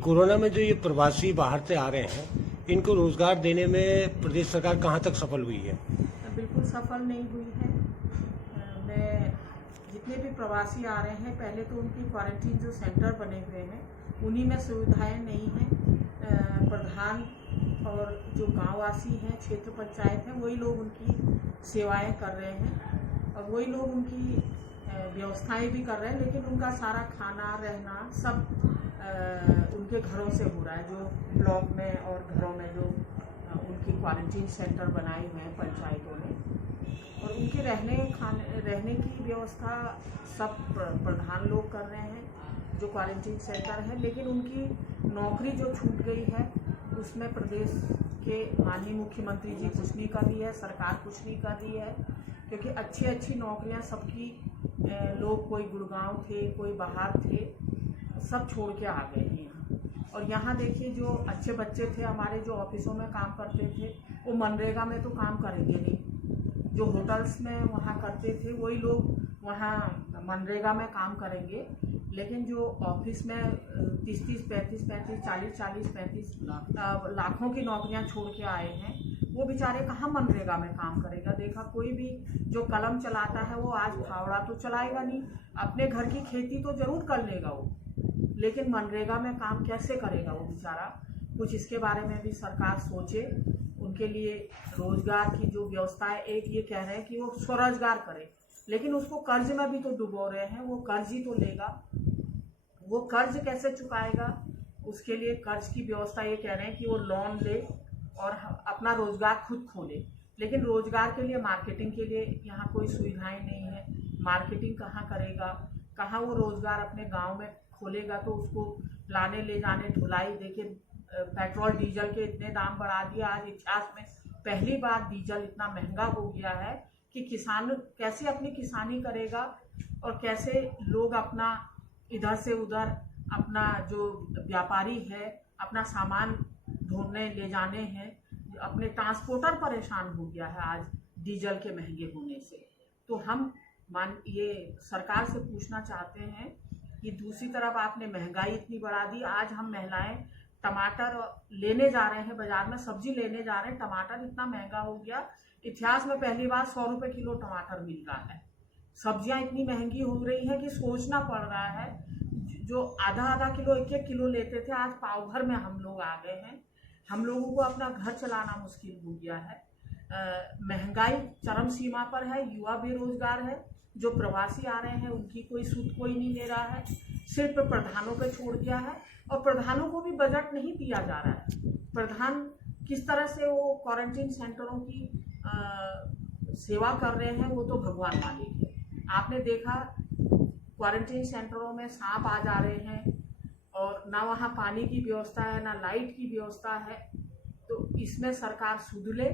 Corona में जो ये प्रवासी बाहर से आ रहे हैं, इनको रोजगार देने में प्रदेश सरकार कहाँ तक सफल हुई है? बिल्कुल सफल नहीं हुई है। मैं जितने भी प्रवासी आ रहे हैं, पहले तो उनकी क्वारंटीन जो सेंटर बने हुए हैं उन्हीं में सुविधाएं नहीं हैं। प्रधान और जो गांववासी हैं, क्षेत्र पंचायत हैं, वही लोग उनकी सेवाएं कर रहे हैं और वही लोग उनकी व्यवस्थाएं भी कर रहे हैं, लेकिन उनका सारा खाना रहना सब उनके घरों से हो रहा है। जो ब्लॉक में और घरों में जो उनकी क्वारंटीन सेंटर बनाए हुए हैं पंचायतों ने, और उनके रहने की व्यवस्था सब प्रधान लोग कर रहे हैं जो क्वारंटीन सेंटर है। लेकिन उनकी नौकरी जो छूट गई है उसमें प्रदेश के माननीय मुख्यमंत्री जी कुछ नहीं कर रही है, सरकार कुछ नहीं कर रही है, क्योंकि अच्छी अच्छी नौकरियां सबकी लोग, कोई गुड़गांव थे, कोई बाहर थे, सब छोड़ के आ गए हैं यहाँ। और यहाँ देखिए, जो अच्छे बच्चे थे हमारे, जो ऑफिसों में काम करते थे, वो मनरेगा में तो काम करेंगे नहीं। जो होटल्स में वहाँ करते थे वही लोग वहाँ मनरेगा में काम करेंगे, लेकिन जो ऑफिस में 30-30, 35-35, 40-40, 35 लाखों की नौकरियां छोड़ के आए हैं, वो बेचारे कहाँ मनरेगा में काम करेगा। देखा, कोई भी जो कलम चलाता है वो आज फावड़ा तो चलाएगा नहीं, अपने घर की खेती तो जरूर कर लेगा वो, लेकिन मनरेगा में काम कैसे करेगा वो बेचारा। कुछ इसके बारे में भी सरकार सोचे, उनके लिए रोजगार की जो व्यवस्था है। एक ये कह रहे हैं कि वो स्वरोजगार करे, लेकिन उसको कर्ज में भी तो डुबो रहे हैं। वो कर्ज ही तो लेगा, वो कर्ज कैसे चुकाएगा? उसके लिए कर्ज की व्यवस्था ये कह रहे हैं कि वो लोन ले और अपना रोजगार खुद खोले, लेकिन रोजगार के लिए, मार्केटिंग के लिए यहाँ कोई सुविधाएं नहीं है। मार्केटिंग कहाँ करेगा? कहाँ वो रोजगार अपने गांव में खोलेगा? तो उसको लाने ले जाने, ढुलाई, देखिए पेट्रोल डीजल के इतने दाम बढ़ा दिया। आज इतिहास में पहली बार डीजल इतना महंगा हो गया है कि किसान कैसे अपनी किसानी करेगा और कैसे लोग अपना इधर से उधर, अपना जो व्यापारी है अपना सामान ढोने ले जाने हैं, अपने ट्रांसपोर्टर परेशान हो गया है आज डीजल के महंगे होने से। तो हम ये सरकार से पूछना चाहते हैं कि दूसरी तरफ आपने महंगाई इतनी बढ़ा दी। आज हम महिलाएं टमाटर लेने जा रहे हैं, बाजार में सब्जी लेने जा रहे हैं, टमाटर इतना महंगा हो गया, इतिहास में पहली बार 100 रुपए किलो टमाटर मिल रहा है। सब्जियां इतनी महंगी हो रही है कि सोचना पड़ रहा है। जो आधा किलो, 1-1 किलो लेते थे, आज पाव भर में हम लोग आ गए हैं। हम लोगों को अपना घर चलाना मुश्किल हो गया है। महंगाई चरम सीमा पर है, युवा बेरोजगार है, जो प्रवासी आ रहे हैं उनकी कोई सुध कोई नहीं ले रहा है, सिर्फ प्रधानों पे छोड़ दिया है। और प्रधानों को भी बजट नहीं दिया जा रहा है। प्रधान किस तरह से वो क्वारंटीन सेंटरों की सेवा कर रहे हैं वो तो भगवान मालिक है। आपने देखा, क्वारंटीन सेंटरों में सांप आ जा रहे हैं और ना वहाँ पानी की व्यवस्था है, ना लाइट की व्यवस्था है। तो इसमें सरकार सुध ले।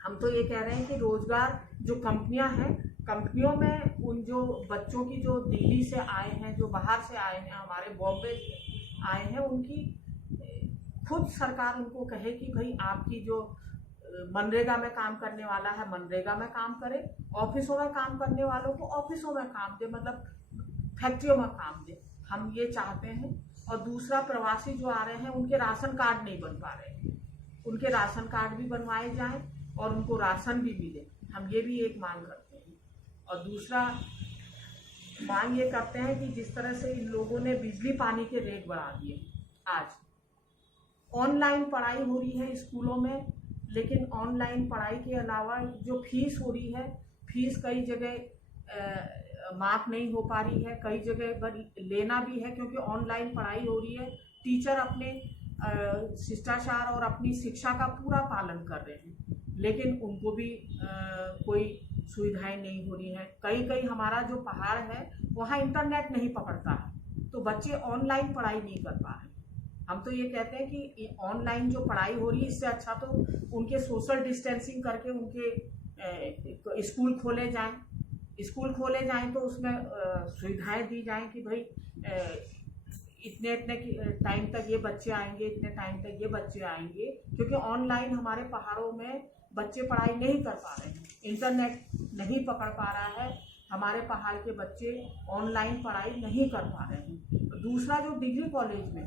हम तो ये कह रहे हैं कि रोजगार, जो कंपनियां हैं, कंपनियों में उन जो बच्चों की जो दिल्ली से आए हैं, जो बाहर से आए हैं, हमारे बॉम्बे से आए हैं, उनकी खुद सरकार उनको कहे कि भाई आपकी जो मनरेगा में काम करने वाला है मनरेगा में काम करे, ऑफिसों में काम करने वालों को ऑफिसों में काम दे, मतलब फैक्ट्रियों में काम दे। हम ये चाहते हैं। और दूसरा, प्रवासी जो आ रहे हैं उनके राशन कार्ड नहीं बन पा रहे हैं, उनके राशन कार्ड भी बनवाए जाएं और उनको राशन भी मिले। हम ये भी एक मांग करते हैं। और दूसरा मांग ये करते हैं कि जिस तरह से इन लोगों ने बिजली पानी के रेट बढ़ा दिए, आज ऑनलाइन पढ़ाई हो रही है स्कूलों में, लेकिन ऑनलाइन पढ़ाई के अलावा जो फीस हो रही है, फीस कई जगह माफ नहीं हो पा रही है, कई जगह लेना भी है, क्योंकि ऑनलाइन पढ़ाई हो रही है। टीचर अपने शिष्टाचार और अपनी शिक्षा का पूरा पालन कर रहे हैं, लेकिन उनको भी कोई सुविधाएं नहीं हो रही हैं। कई हमारा जो पहाड़ है वहाँ इंटरनेट नहीं पकड़ता है, तो बच्चे ऑनलाइन पढ़ाई नहीं कर पा रहे। हम तो ये कहते हैं कि ऑनलाइन जो पढ़ाई हो रही है, इससे अच्छा तो उनके सोशल डिस्टेंसिंग करके उनके स्कूल खोले जाएं तो उसमें सुविधाएं दी जाएं कि भाई इतने टाइम तक ये बच्चे आएंगे, इतने टाइम तक ये बच्चे आएंगे। क्योंकि ऑनलाइन हमारे पहाड़ों में बच्चे पढ़ाई नहीं कर पा रहे हैं, इंटरनेट नहीं पकड़ पा रहा है, हमारे पहाड़ के बच्चे ऑनलाइन पढ़ाई नहीं कर पा रहे हैं। दूसरा, जो डिग्री कॉलेज में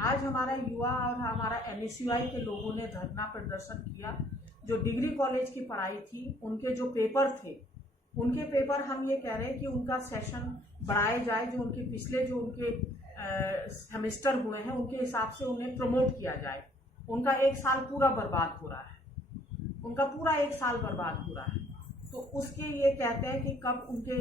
आज हमारा युवा और हमारा NSUI के लोगों ने धरना प्रदर्शन किया। जो डिग्री कॉलेज की पढ़ाई थी, उनके जो पेपर थे, उनके पेपर हम ये कह रहे हैं कि उनका सेशन बढ़ाया जाए। जो उनके पिछले जो उनके सेमेस्टर हुए हैं, उनके हिसाब से उन्हें प्रमोट किया जाए। उनका एक साल पूरा बर्बाद हो रहा है, उनका पूरा एक साल बर्बाद हो रहा है। तो उसके ये कहते हैं कि कब उनके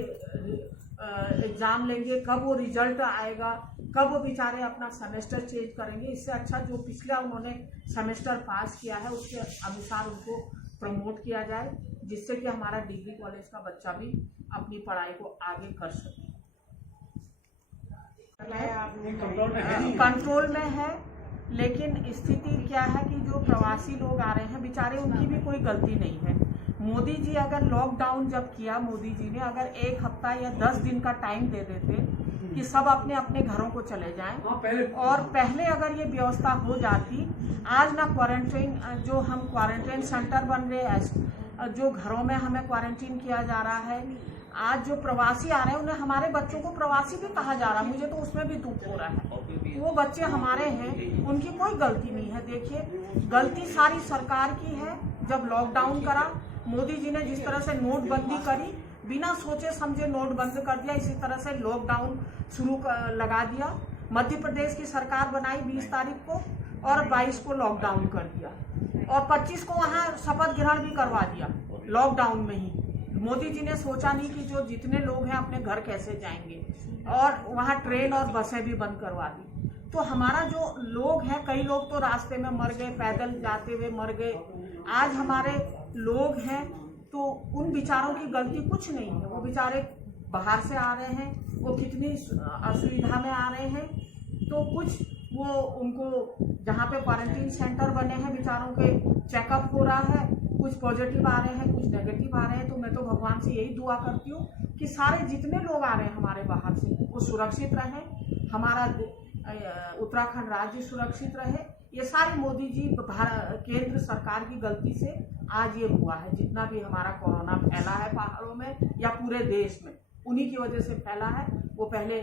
एग्ज़ाम लेंगे, कब वो रिजल्ट आएगा, कब वो बेचारे अपना सेमेस्टर चेंज करेंगे। इससे अच्छा जो पिछला उन्होंने सेमेस्टर पास किया है, उसके अनुसार उनको प्रमोट किया जाए, जिससे कि हमारा डिग्री कॉलेज का बच्चा भी अपनी पढ़ाई को आगे कर सके। कंट्रोल में है, लेकिन स्थिति क्या है कि जो प्रवासी लोग आ रहे हैं बेचारे, उनकी भी कोई गलती नहीं है। मोदी जी अगर लॉकडाउन जब किया, मोदी जी ने अगर 1 हफ्ता या 10 दिन का टाइम दे देते कि सब अपने अपने घरों को चले जाएं, और पहले अगर ये व्यवस्था हो जाती, आज ना क्वारंटाइन, जो हम क्वारंटाइन सेंटर बन रहे हैं, जो घरों में हमें क्वारंटीन किया जा रहा है, आज जो प्रवासी आ रहे हैं उन्हें हमारे बच्चों को प्रवासी भी कहा जा रहा है। मुझे तो उसमें भी दुख हो रहा है। वो बच्चे हमारे हैं, उनकी कोई गलती नहीं है। देखिए, गलती सारी सरकार की है। जब लॉकडाउन करा, मोदी जी ने जिस तरह से नोटबंदी करी, बिना सोचे समझे नोट बंद कर दिया। इसी तरह से लॉकडाउन लगा दिया। मध्य प्रदेश की सरकार बनाई 20 तारीख को और 22 को लॉकडाउन कर दिया, और 25 को वहाँ शपथ ग्रहण भी करवा दिया लॉकडाउन में ही। मोदी जी ने सोचा नहीं कि जो जितने लोग हैं अपने घर कैसे जाएंगे, और वहाँ ट्रेन और बसें भी बंद करवा दी। तो हमारा जो लोग हैं, कई लोग तो रास्ते में मर गए, पैदल जाते हुए मर गए। आज हमारे लोग हैं, तो उन बेचारों की गलती कुछ नहीं है। वो बेचारे बाहर से आ रहे हैं, वो कितनी असुविधा में आ रहे हैं। तो कुछ वो उनको जहाँ पे क्वारंटीन सेंटर बने हैं, बेचारों के चेकअप हो रहा है, कुछ पॉजिटिव आ रहे हैं, कुछ नेगेटिव आ रहे हैं। तो मैं तो भगवान से यही दुआ करती हूँ कि सारे जितने लोग आ रहे हैं हमारे बाहर से, वो सुरक्षित रहें, हमारा उत्तराखंड राज्य सुरक्षित रहे। ये सारी मोदी जी केंद्र सरकार की गलती से आज ये हुआ है। जितना भी हमारा कोरोना फैला है पहाड़ों में या पूरे देश में, उन्हीं की वजह से फैला है। वो पहले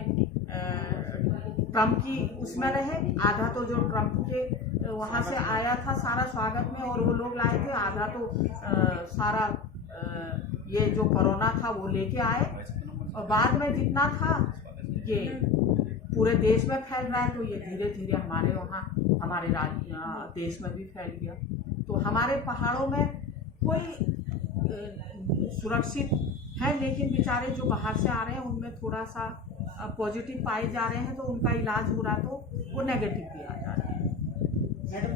ट्रम्प की उसमें रहे, आधा तो जो ट्रम्प के वहाँ से आया था सारा स्वागत में, और वो लोग लाए थे, आधा तो सारा ये जो कोरोना था वो लेके आए, और बाद में जितना था ये पूरे देश में फैल रहा है। तो ये धीरे धीरे हमारे वहाँ, हमारे देश में भी फैल गया। तो हमारे पहाड़ों में कोई सुरक्षित है, लेकिन बेचारे जो बाहर से आ रहे हैं उनमें थोड़ा सा पॉजिटिव पाए जा रहे हैं, तो उनका इलाज हो रहा, तो वो नेगेटिव भी आ जा रहे हैं।